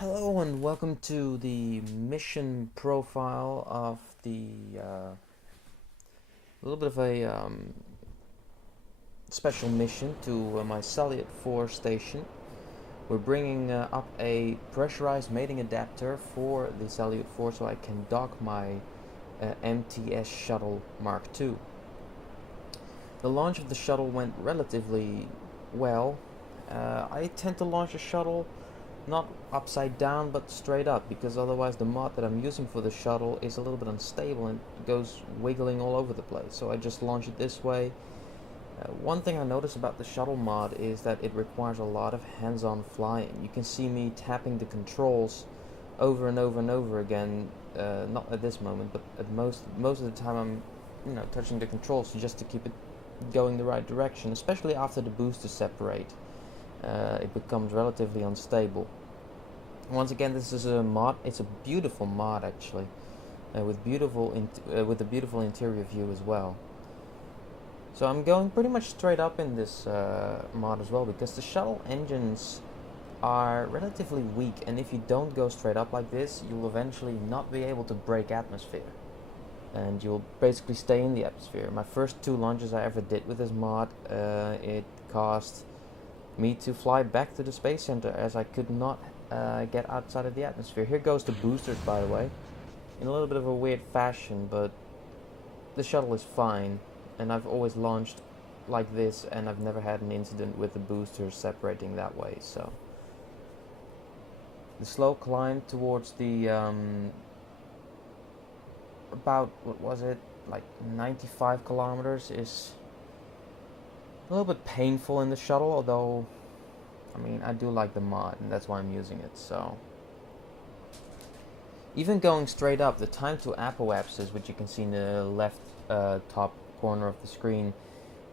Hello and welcome to the mission profile of the little bit of a special mission to my Salyut 4 station. We're bringing up a pressurized mating adapter for the Salyut 4 so I can dock my MTS Shuttle Mark II. The launch of the shuttle went relatively well. I tend to launch a shuttle not upside down but straight up, because otherwise the mod that I'm using for the shuttle is a little bit unstable and goes wiggling all over the place. So I just launch it this way. One thing I notice about the shuttle mod is that it requires a lot of hands-on flying. You can see me tapping the controls over and over and over again, not at this moment, but at most of the time I'm touching the controls just to keep it going the right direction, especially after the boosters separate. It becomes relatively unstable. Once again, this is a mod. It's a beautiful mod actually, with a beautiful interior view as well. So I'm going pretty much straight up in this mod as well, because the shuttle engines are relatively weak, and if you don't go straight up like this, you'll eventually not be able to break atmosphere, and you'll basically stay in the atmosphere. My first two launches I ever did with this mod, it caused me to fly back to the space center, as I could not get outside of the atmosphere. Here goes the boosters, by the way, in a little bit of a weird fashion, but the shuttle is fine, and I've always launched like this, and I've never had an incident with the boosters separating that way. So the slow climb towards the about, what was it, like 95 kilometers is a little bit painful in the shuttle, although I mean, I do like the mod, and that's why I'm using it. So even going straight up, the time to apoapsis, which you can see in the left top corner of the screen,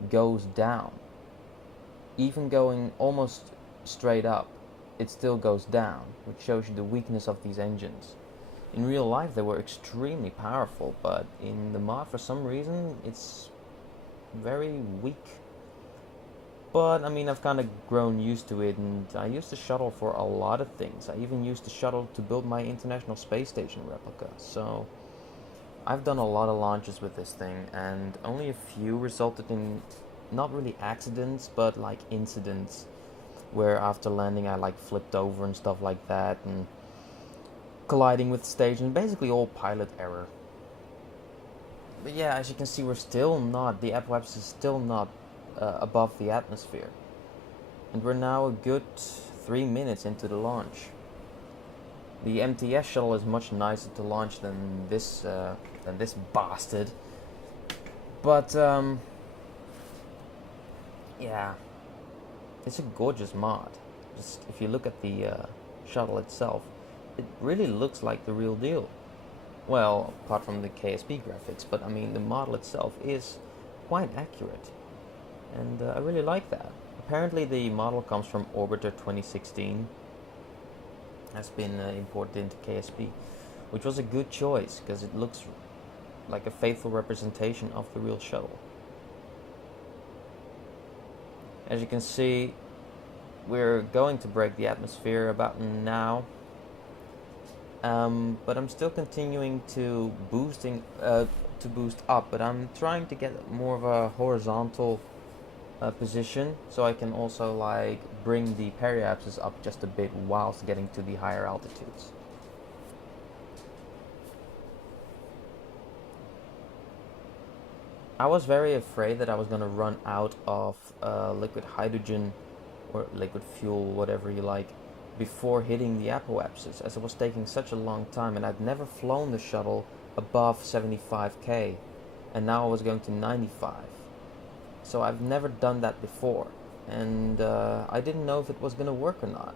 goes down. Even going almost straight up, it still goes down, which shows you the weakness of these engines. In real life, they were extremely powerful, but in the mod, for some reason, it's very weak. But I mean, I've kind of grown used to it, and I use the shuttle for a lot of things. I even used the shuttle to build my International Space Station replica. So I've done a lot of launches with this thing, and only a few resulted in not really accidents, but like incidents, where after landing I like flipped over and stuff like that, and colliding with the station. Basically all pilot error. But yeah, as you can see, we're still not, the apoapsis is still not above the atmosphere, and we're now a good 3 minutes into the launch. The MTS shuttle is much nicer to launch than this bastard, but yeah, it's a gorgeous mod. Just if you look at the shuttle itself, it really looks like the real deal. Well, apart from the KSP graphics, but I mean the model itself is quite accurate, and I really like that. Apparently the model comes from Orbiter 2016, has been imported into KSP, which was a good choice because it looks like a faithful representation of the real shuttle. As you can see, we're going to break the atmosphere about now, but I'm still continuing to boost up, but I'm trying to get more of a horizontal position, so I can also like bring the periapsis up just a bit whilst getting to the higher altitudes. I was very afraid that I was going to run out of liquid hydrogen or liquid fuel, whatever you like, before hitting the apoapsis, as it was taking such a long time, and I'd never flown the shuttle above 75k, and now I was going to 95. So I've never done that before, and I didn't know if it was going to work or not,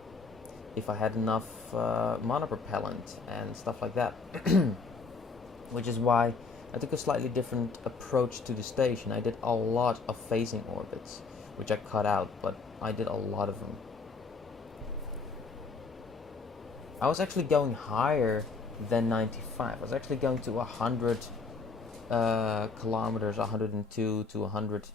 if I had enough monopropellant and stuff like that. Which is why I took a slightly different approach to the station. I did a lot of phasing orbits, which I cut out, but I did a lot of them. I was actually going higher than 95. I was actually going to 100 kilometers, 102 to 100,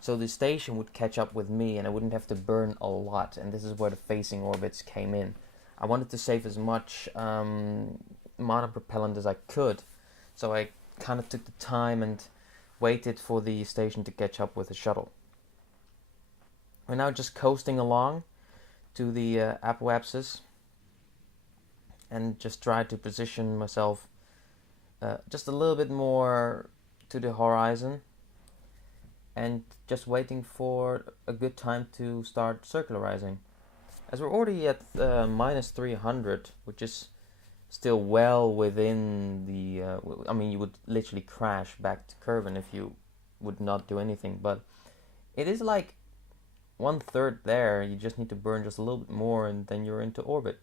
so the station would catch up with me and I wouldn't have to burn a lot, and this is where the phasing orbits came in. I wanted to save as much monopropellant as I could, so I kind of took the time and waited for the station to catch up with the shuttle. We're now just coasting along to the apoapsis and just try to position myself just a little bit more to the horizon and just waiting for a good time to start circularizing. As we're already at minus 300, which is still well within the... I mean, you would literally crash back to Kerbin if you would not do anything, but it is like 1/3 there. You just need to burn just a little bit more and then you're into orbit.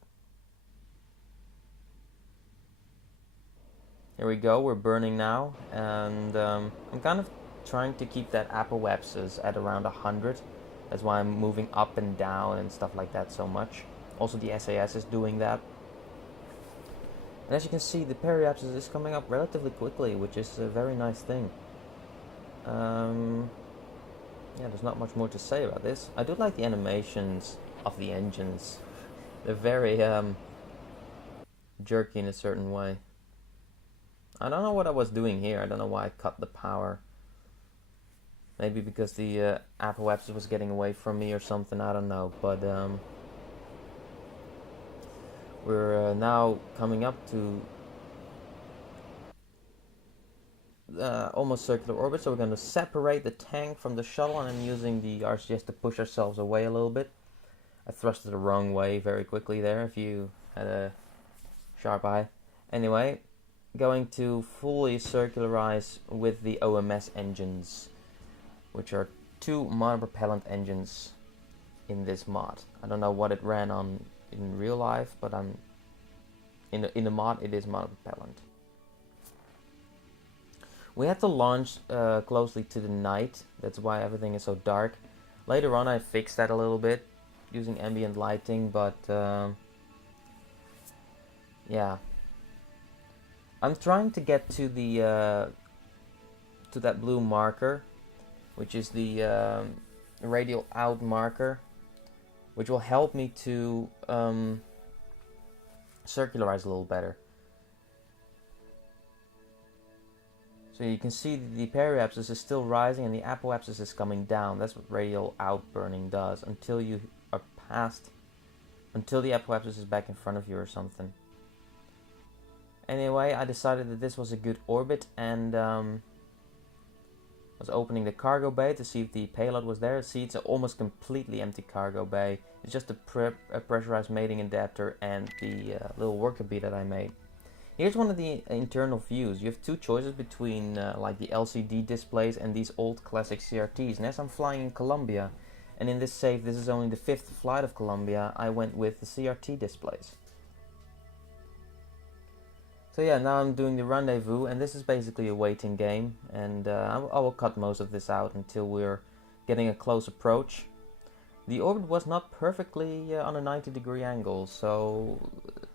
Here we go, we're burning now, and I'm kind of trying to keep that apoapsis at around 100. That's why I'm moving up and down and stuff like that so much. Also the SAS is doing that. And as you can see, the periapsis is coming up relatively quickly, which is a very nice thing. Yeah, there's not much more to say about this. I do like the animations of the engines. They're very jerky in a certain way. I don't know what I was doing here. I don't know why I cut the power. Maybe because the apoapsis was getting away from me or something, I don't know. But we're now coming up to almost circular orbit, so we're going to separate the tank from the shuttle, and I'm using the RCS to push ourselves away a little bit. I thrusted the wrong way very quickly there, if you had a sharp eye. Anyway, going to fully circularize with the OMS engines, which are 2 monopropellant engines in this mod. I don't know what it ran on in real life, but in the mod it is monopropellant. We had to launch closely to the night. That's why everything is so dark. Later on I fixed that a little bit using ambient lighting, but yeah. I'm trying to get to the to that blue marker, which is the radial out marker, which will help me to circularize a little better. So you can see the periapsis is still rising and the apoapsis is coming down. That's what radial out burning does until you are past, until the apoapsis is back in front of you or something. Anyway, I decided that this was a good orbit and was opening the cargo bay to see if the payload was there. See, it's an almost completely empty cargo bay. It's just a pressurized mating adapter and the little worker bee that I made. Here's one of the internal views. You have 2 choices between like the LCD displays and these old classic CRTs. And as I'm flying in Colombia, and in this save this is only the 5th flight of Colombia, I went with the CRT displays. So yeah, now I'm doing the rendezvous, and this is basically a waiting game, and I will cut most of this out until we're getting a close approach. The orbit was not perfectly on a 90-degree angle, so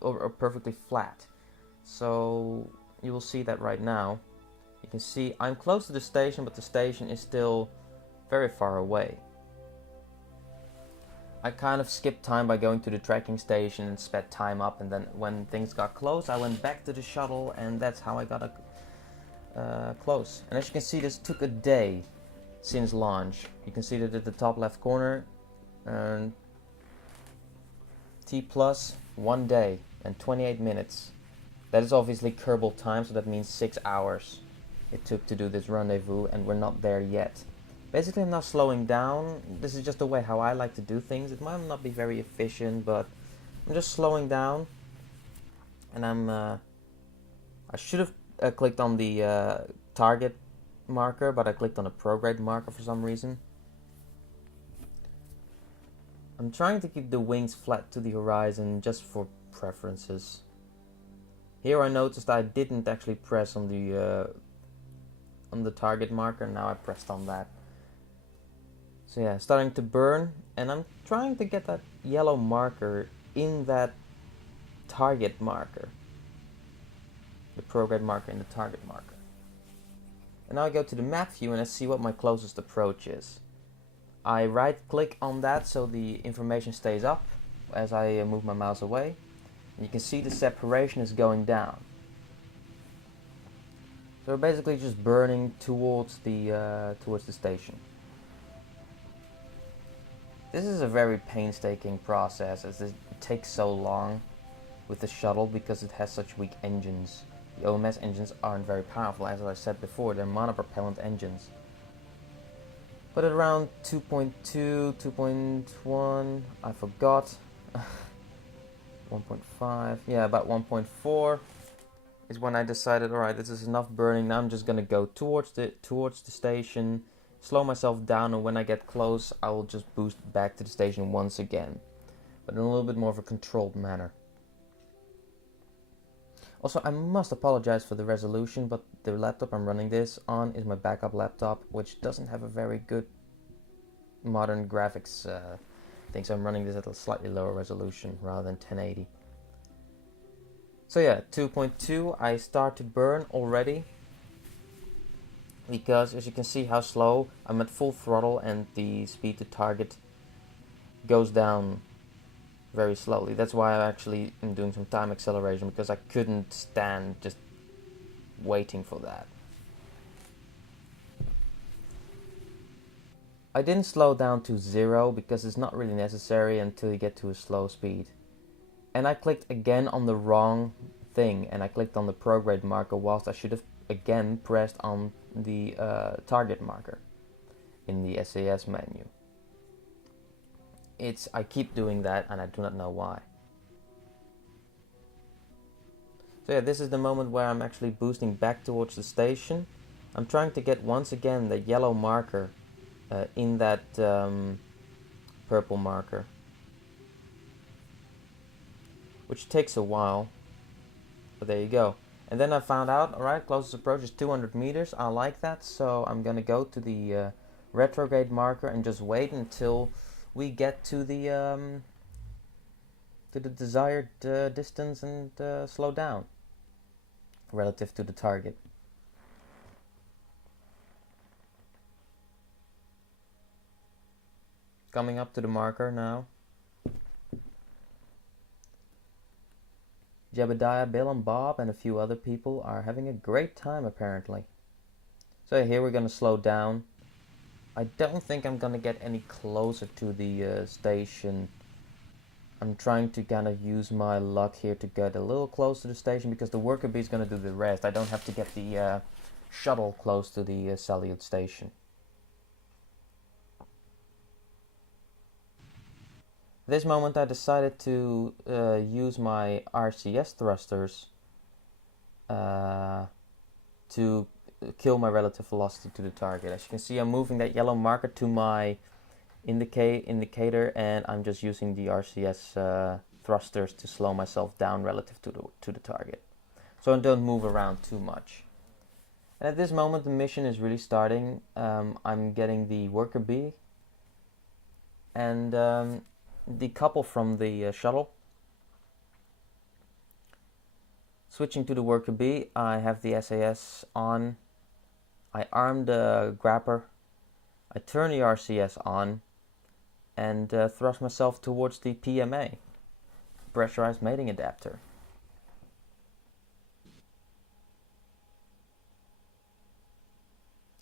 or perfectly flat. So you will see that right now. You can see I'm close to the station, but the station is still very far away. I kind of skipped time by going to the tracking station and sped time up, and then when things got close I went back to the shuttle, and that's how I got close. And as you can see, this took a day since launch. You can see that at the top left corner, T plus 1 day and 28 minutes. That is obviously Kerbal time, so that means 6 hours it took to do this rendezvous, and we're not there yet. Basically, I'm not slowing down. This is just the way how I like to do things. It might not be very efficient, but I'm just slowing down. And I should have clicked on the target marker, but I clicked on a prograde marker for some reason. I'm trying to keep the wings flat to the horizon just for preferences. Here I noticed I didn't actually press on the target marker. Now I pressed on that. So yeah, starting to burn, and I'm trying to get that yellow marker in that target marker. The prograde marker in the target marker. And now I go to the map view and I see what my closest approach is. I right click on that so the information stays up as I move my mouse away. You can see the separation is going down. So we're basically just burning towards the station. This is a very painstaking process, as it takes so long with the shuttle because it has such weak engines. The OMS engines aren't very powerful, as I said before, they're monopropellant engines. But at around 2.2, 2.1, I forgot. 1.5, yeah, about 1.4 is when I decided, alright, this is enough burning, now I'm just gonna go towards the station, slow myself down, and when I get close, I will just boost back to the station once again, but in a little bit more of a controlled manner. Also, I must apologize for the resolution, but the laptop I'm running this on is my backup laptop, which doesn't have a very good modern graphics thing, so I'm running this at a slightly lower resolution rather than 1080. So yeah, 2.2, I start to burn already, because as you can see how slow, I'm at full throttle and the speed to target goes down very slowly. That's why I actually am doing some time acceleration, because I couldn't stand just waiting for that. I didn't slow down to 0 because it's not really necessary until you get to a slow speed. And I clicked again on the wrong thing, and I clicked on the prograde marker whilst I should have again pressed on the target marker in the SAS menu. I keep doing that and I do not know why. So yeah, this is the moment where I'm actually boosting back towards the station. I'm trying to get once again the yellow marker in that purple marker, which takes a while, but there you go. And then I found out, alright, closest approach is 200 meters, I like that, so I'm gonna go to the retrograde marker and just wait until we get to the desired distance and slow down relative to the target. Coming up to the marker now. Jebediah, Bill and Bob and a few other people are having a great time apparently. So here we're gonna slow down. I don't think I'm gonna get any closer to the station. I'm trying to kind of use my luck here to get a little close to the station, because the worker bee is gonna do the rest. I don't have to get the shuttle close to the Salyut station. At this moment I decided to use my RCS thrusters to kill my relative velocity to the target. As you can see, I'm moving that yellow marker to my indicator, and I'm just using the RCS thrusters to slow myself down relative to the target, so I don't move around too much. And at this moment the mission is really starting. I'm getting the worker bee and the couple from the shuttle. Switching to the worker bee, I have the SAS on. I arm the grapper. I turn the RCS on and thrust myself towards the PMA, pressurized mating adapter.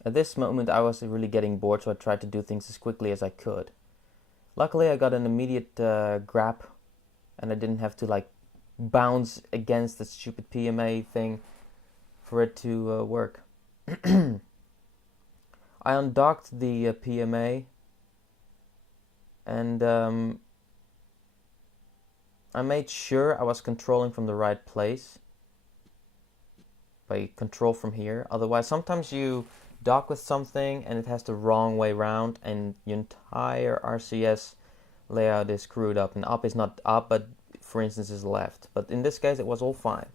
At this moment I was really getting bored, so I tried to do things as quickly as I could. Luckily I got an immediate grab, and I didn't have to like bounce against the stupid PMA thing for it to work. I undocked the PMA, and I made sure I was controlling from the right place by control from here. Otherwise, sometimes you dock with something and it has the wrong way around, and your entire RCS layout is screwed up, and up is not up, but for instance is left. But in this case it was all fine.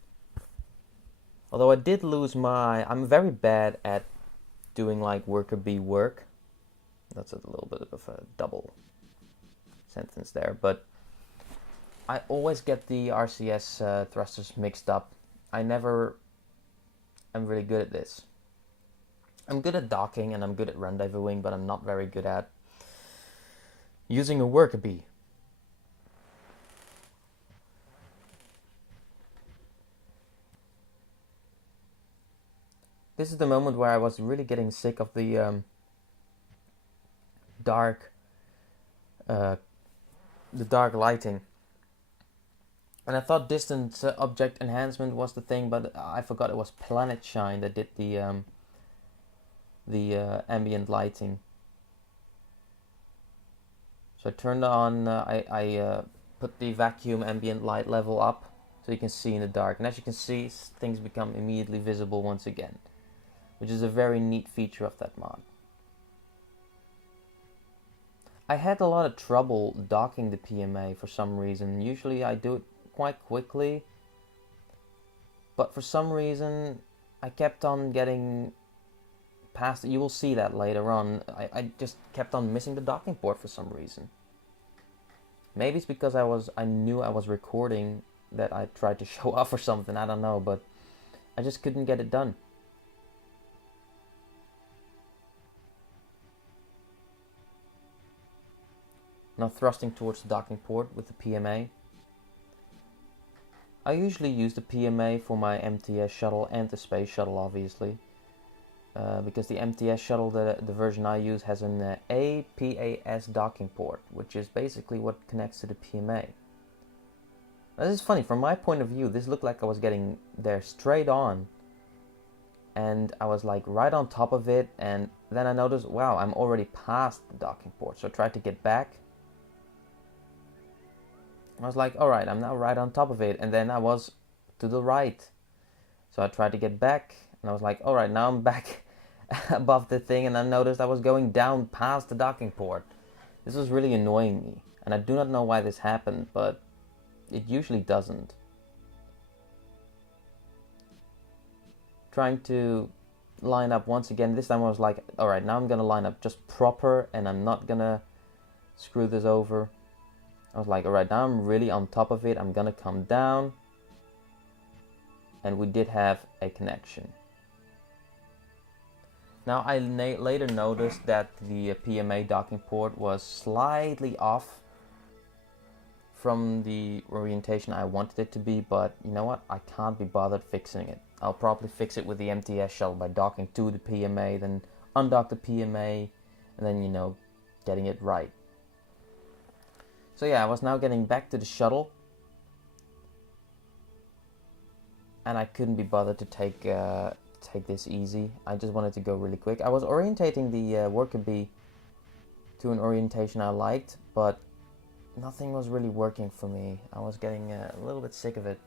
Although I did lose I'm very bad at doing like worker bee work. That's a little bit of a double sentence there, but I always get the RCS thrusters mixed up. I'm really good at this. I'm good at docking and I'm good at rendezvousing, but I'm not very good at using a worker bee. This is the moment where I was really getting sick of the dark, uh, the dark lighting. And I thought distance object enhancement was the thing, but I forgot it was Planet Shine that did the ambient lighting. So I turned on, I put the vacuum ambient light level up so you can see in the dark. And as you can see, things become immediately visible once again, which is a very neat feature of that mod. I had a lot of trouble docking the PMA for some reason. Usually I do it quite quickly, but for some reason I kept on getting past it. You will see that later on. I just kept on missing the docking port for some reason. Maybe it's because I knew I was recording that I tried to show off or something, I don't know, but I just couldn't get it done. Now thrusting towards the docking port with the PMA. I usually use the PMA for my MTS shuttle and the space shuttle, obviously. Because the MTS shuttle, the version I use, has an APAS docking port, which is basically what connects to the PMA. Now, this is funny, from my point of view, this looked like I was getting there straight on, and I was like right on top of it, and then I noticed, wow, I'm already past the docking port, so I tried to get back. I was like, alright, I'm now right on top of it, and then I was to the right. So I tried to get back, and I was like, alright, now I'm back above the thing, and I noticed I was going down past the docking port. This was really annoying me, and I do not know why this happened, but it usually doesn't. Trying to line up once again, this time I was like, alright, now I'm gonna line up just proper, and I'm not gonna screw this over. I was like, alright, now I'm really on top of it, I'm gonna come down. And we did have a connection. Now I later noticed that the PMA docking port was slightly off from the orientation I wanted it to be, but you know what, I can't be bothered fixing it. I'll probably fix it with the MTS shuttle by docking to the PMA, then undock the PMA, and then, you know, getting it right. So yeah, I was now getting back to the shuttle, and I couldn't be bothered to take this easy. I just wanted to go really quick. I was orientating the worker bee to an orientation I liked, but nothing was really working for me. I was getting a little bit sick of it.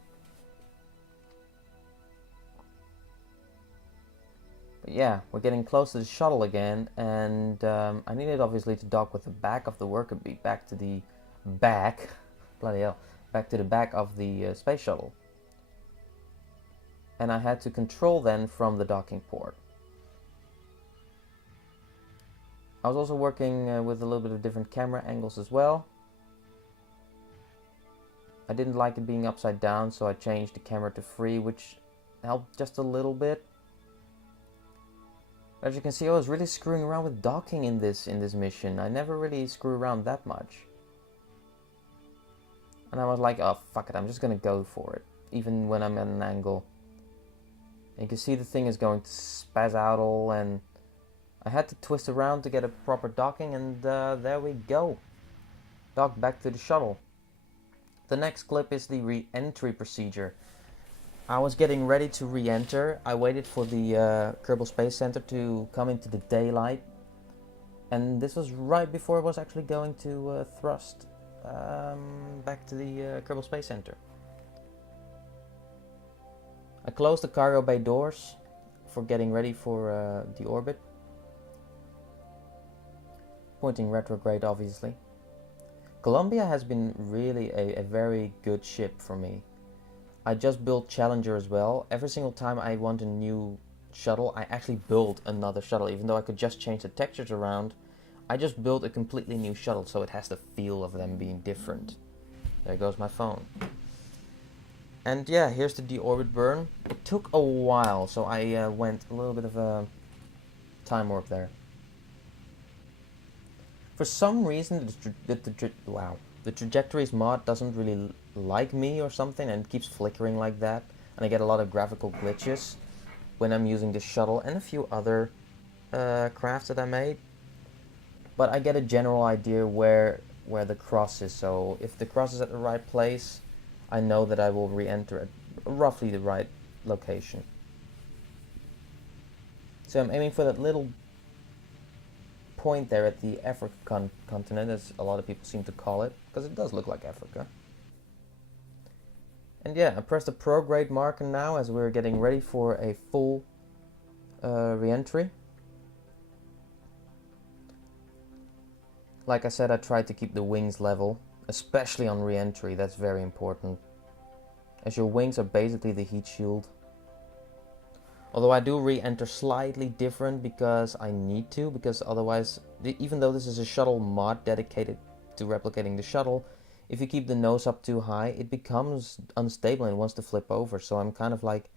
But yeah, we're getting close to the shuttle again, and I needed obviously to dock with the back of the worker bee back to the back, bloody hell, back to the back of the space shuttle. And I had to control then from the docking port. I was also working with a little bit of different camera angles as well. I didn't like it being upside down, so I changed the camera to free, which helped just a little bit. As you can see, I was really screwing around with docking in this mission. I never really screw around that much. And I was like, oh fuck it, I'm just gonna go for it, even when I'm at an angle. And you can see the thing is going to spaz out all, and I had to twist around to get a proper docking, and there we go. Dock back to the shuttle. The next clip is the re-entry procedure. I was getting ready to re-enter. I waited for the Kerbal Space Center to come into the daylight, and this was right before I was actually going to thrust back to the Kerbal Space Center. I closed the cargo bay doors for getting ready for the orbit. Pointing retrograde, obviously. Columbia has been really a very good ship for me. I just built Challenger as well. Every single time I want a new shuttle, I actually build another shuttle. Even though I could just change the textures around, I just built a completely new shuttle, so it has the feel of them being different. There goes my phone. And yeah, here's the deorbit burn. It took a while, so I went a little bit of a time warp there. For some reason, the trajectories mod doesn't really like me or something, and it keeps flickering like that, and I get a lot of graphical glitches. when I'm using the Shuttle and a few other crafts that I made. But I get a general idea where the cross is, so if the cross is at the right place, I know that I will re-enter at roughly the right location. So I'm aiming for that little point there at the Africa continent, as a lot of people seem to call it, because it does look like Africa. And yeah, I press the prograde marker now as we're getting ready for a full re-entry. Like I said, I tried to keep the wings level, especially on re-entry. That's very important, as your wings are basically the heat shield. Although I do re-enter slightly different because I need to, because otherwise, even though this is a Shuttle mod dedicated to replicating the Shuttle, if you keep the nose up too high, it becomes unstable and wants to flip over. So I'm kind of like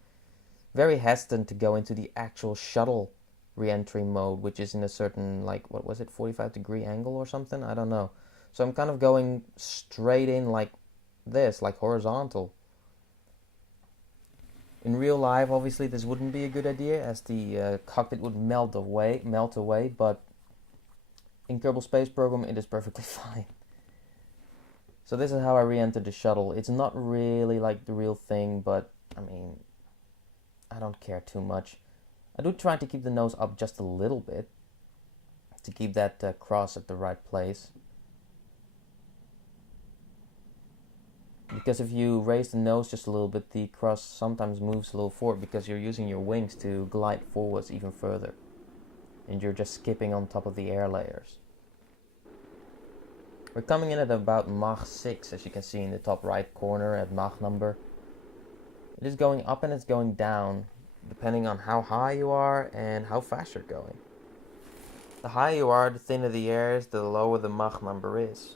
very hesitant to go into the actual Shuttle re-entry mode, which is in a certain, like, what was it, 45-degree angle or something? I don't know. So I'm kind of going straight in like this, like horizontal. In real life, obviously, this wouldn't be a good idea, as the cockpit would melt away, but in Kerbal Space Program, it is perfectly fine. So this is how I re-entered the Shuttle. It's not really like the real thing, but, I mean, I don't care too much. I do try to keep the nose up just a little bit, to keep that cross at the right place. Because if you raise the nose just a little bit, the cross sometimes moves a little forward because you're using your wings to glide forwards even further. And you're just skipping on top of the air layers. We're coming in at about Mach 6, as you can see in the top right corner at Mach number. It is going up and it's going down, depending on how high you are and how fast you're going. The higher you are, the thinner the air is, the lower the Mach number is.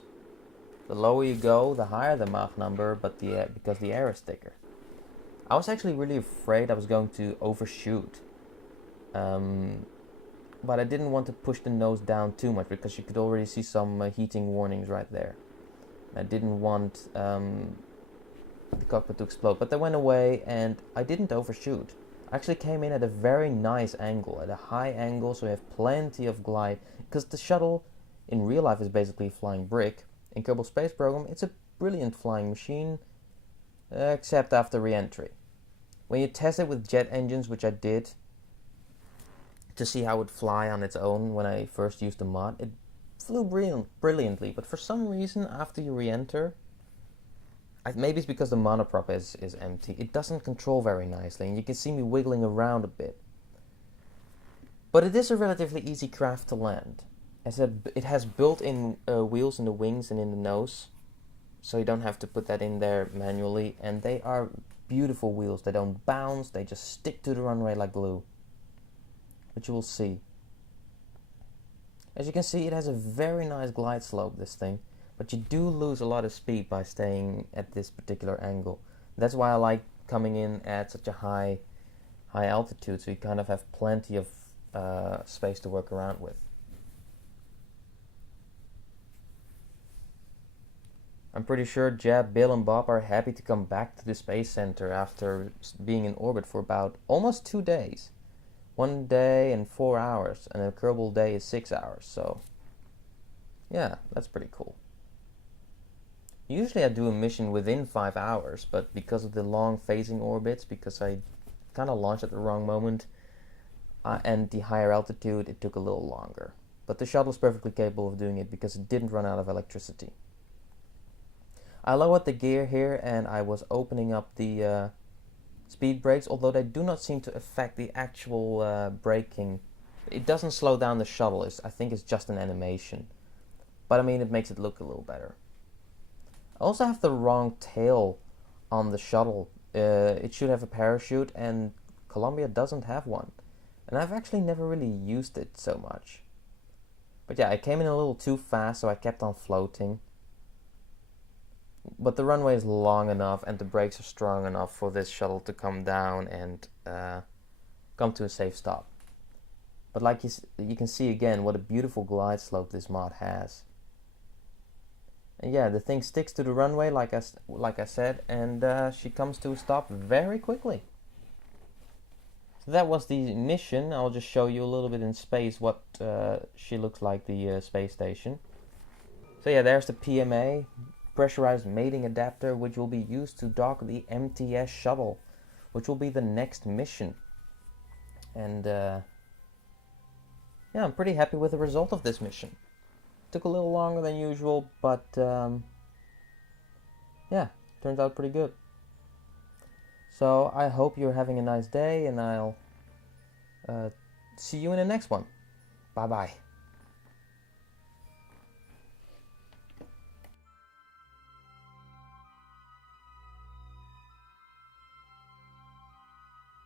The lower you go, the higher the Mach number, but because the air is thicker. I was actually really afraid I was going to overshoot. But I didn't want to push the nose down too much, because you could already see some heating warnings right there. I didn't want the cockpit to explode, but they went away and I didn't overshoot. I actually came in at a very nice angle, at a high angle, so you have plenty of glide, because the Shuttle in real life is basically a flying brick. In Kerbal Space Program, it's a brilliant flying machine, except after re-entry. When you test it with jet engines, which I did, to see how it would fly on its own when I first used the mod, it flew brilliantly, but for some reason, after you re-enter, maybe it's because the monoprop is empty, it doesn't control very nicely, and you can see me wiggling around a bit. But it is a relatively easy craft to land. It has built-in wheels in the wings and in the nose, so you don't have to put that in there manually, and they are beautiful wheels. They don't bounce, they just stick to the runway like glue, which you will see. As you can see, it has a very nice glide slope, this thing, but you do lose a lot of speed by staying at this particular angle. That's why I like coming in at such a high altitude, so you kind of have plenty of space to work around with. I'm pretty sure Jeb, Bill and Bob are happy to come back to the Space Center after being in orbit for about almost 2 days. 1 day and 4 hours, and a Kerbal day is 6 hours, so yeah, that's pretty cool. Usually I do a mission within 5 hours, but because of the long phasing orbits, because I kind of launched at the wrong moment, and the higher altitude, it took a little longer. But the Shuttle is perfectly capable of doing it because it didn't run out of electricity. I lowered the gear here and I was opening up the speed brakes, although they do not seem to affect the actual braking. It doesn't slow down the Shuttle, I think it's just an animation. But I mean, it makes it look a little better. I also have the wrong tail on the Shuttle. It should have a parachute, and Columbia doesn't have one. And I've actually never really used it so much. But yeah, I came in a little too fast, so I kept on floating. But the runway is long enough and the brakes are strong enough for this Shuttle to come down and come to a safe stop. But like you can see again what a beautiful glide slope this mod has. And yeah, the thing sticks to the runway like I said, and she comes to a stop very quickly. So that was the mission. I'll just show you a little bit in space what she looks like, the space station. So yeah, there's the PMA, pressurized mating adapter, which will be used to dock the MTS Shuttle, which will be the next mission. And yeah, I'm pretty happy with the result of this mission. Took a little longer than usual, but yeah, turns out pretty good. So I hope you're having a nice day, and I'll see you in the next one. Bye bye.